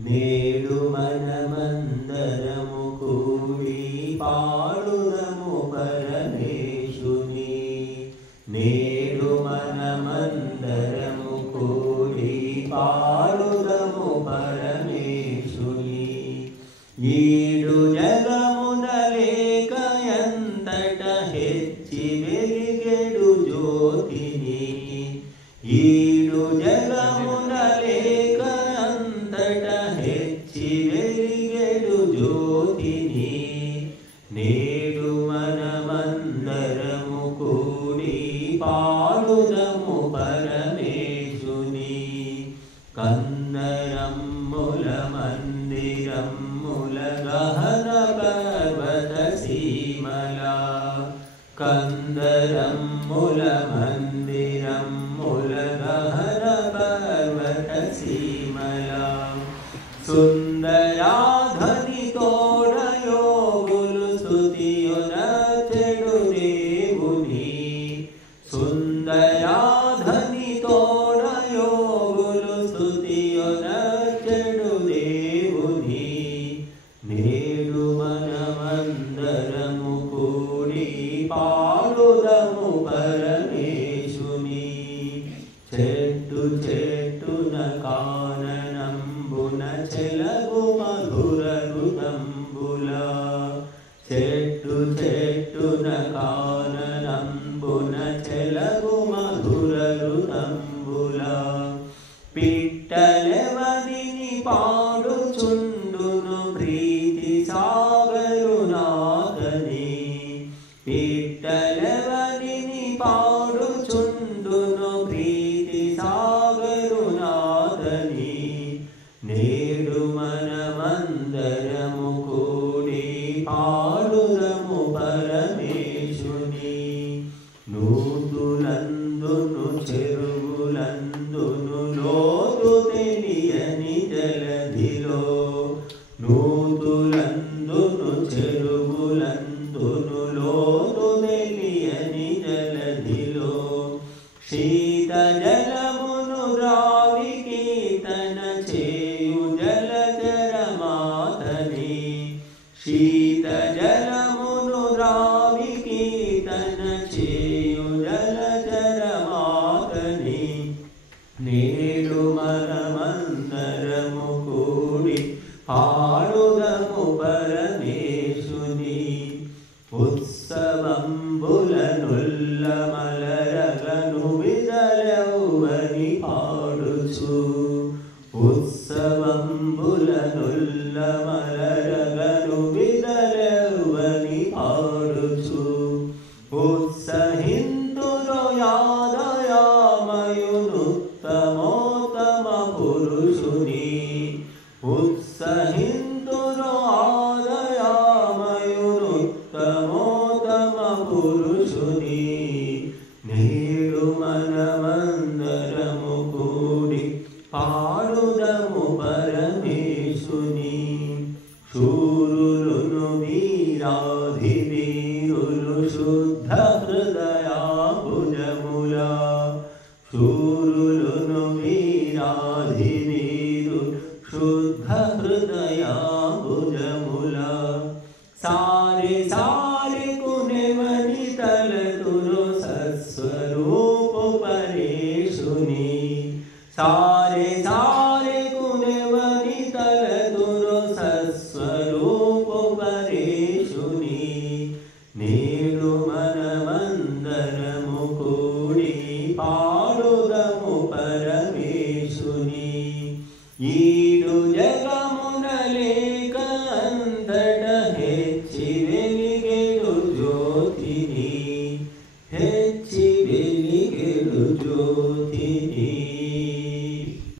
నేడు మనమందరము కూడి పాడుదము పరమేశుని. నేడు మనమందరము కూడి పాడుదము పరమేశుని. ఈడు జగమున లేక ఎంతట హెచ్చి వెలిగెడు జ్యోతిని. ఈడు జగమున లేక అంతట హెచ్చి వెలిగెడు జ్యోతిని. నేడు మనమందరము కూడి పాడుదము పరమేశుని. కందరమ్ముల మందిరమ్ముల గహన పర్వత సీమల. కందరమ్ముల మందిరమ్ముల గహన పర్వత సీమల. సుందరాధని తోడ యోగులు స్తుతియునచెడు దేవుని. సుందరాధని తోడ యోగులు స్తుతియునచెడు దేవుని. నేడు మనమందరము కూడి పాడుదము పరమేశుని. చెట్టు చెట్టున కాననంబున చెలగు మధుర ఋతంబుల. చెట్టు చెట్టున కాననంబున చెలగు మధుర ఋతంబుల. పిట్టలెవరిని పాడుచుండును ప్రీతి సాగరునాథని. పిట్టలెవరిని పాడుచుండును ప్రీతి సాగరునాథని. నేడు మనమందరము కూడి పాడుదము పరమేశుని. నూతులందును చెరువులందును లోతు తెలియని జలధిలో. నూతులందును చెరువులందును లోతు తెలియని జలధిలో. శీత జలమును రావి కీర్తన చేయు జలచరమాతని. శీత జలమును రావి కీర్తన చేయు జలచరమాతని. నేడు మనమందరము కూడి పాడుదము పరమేశుని. ఉత్సవంబులనుల్ల మలరగను విదలెవ్వని పాడుచు. ఉత్సవంబులనుల్ల మలరగను విదలెవ్వని పాడుచు. ఉత్సహింతురు యాదయామయునుత్తమోత్తమ పురుషుని. ఉత్సహింతురు ఆదయామయునుత్తమోత్తమ పురుషుని. నేడు మనమందరము కూడి పాడుదము పరమేశుని. శూరులును వీరాధి వీరులు శుద్ధ హృదయాభుజముల. శూరులును వీరాధి వీరులు శుద్ధ హృదయాభుజముల. సారి సారి కునెవని తలతురు సస్వరూపు పరేశుని. సారి సారి కునెవని తలతురు సస్వరూపు పరేశుని. నేడు మనమందరము కూడి పాడుదము పరమేశుని. ఈడు జగ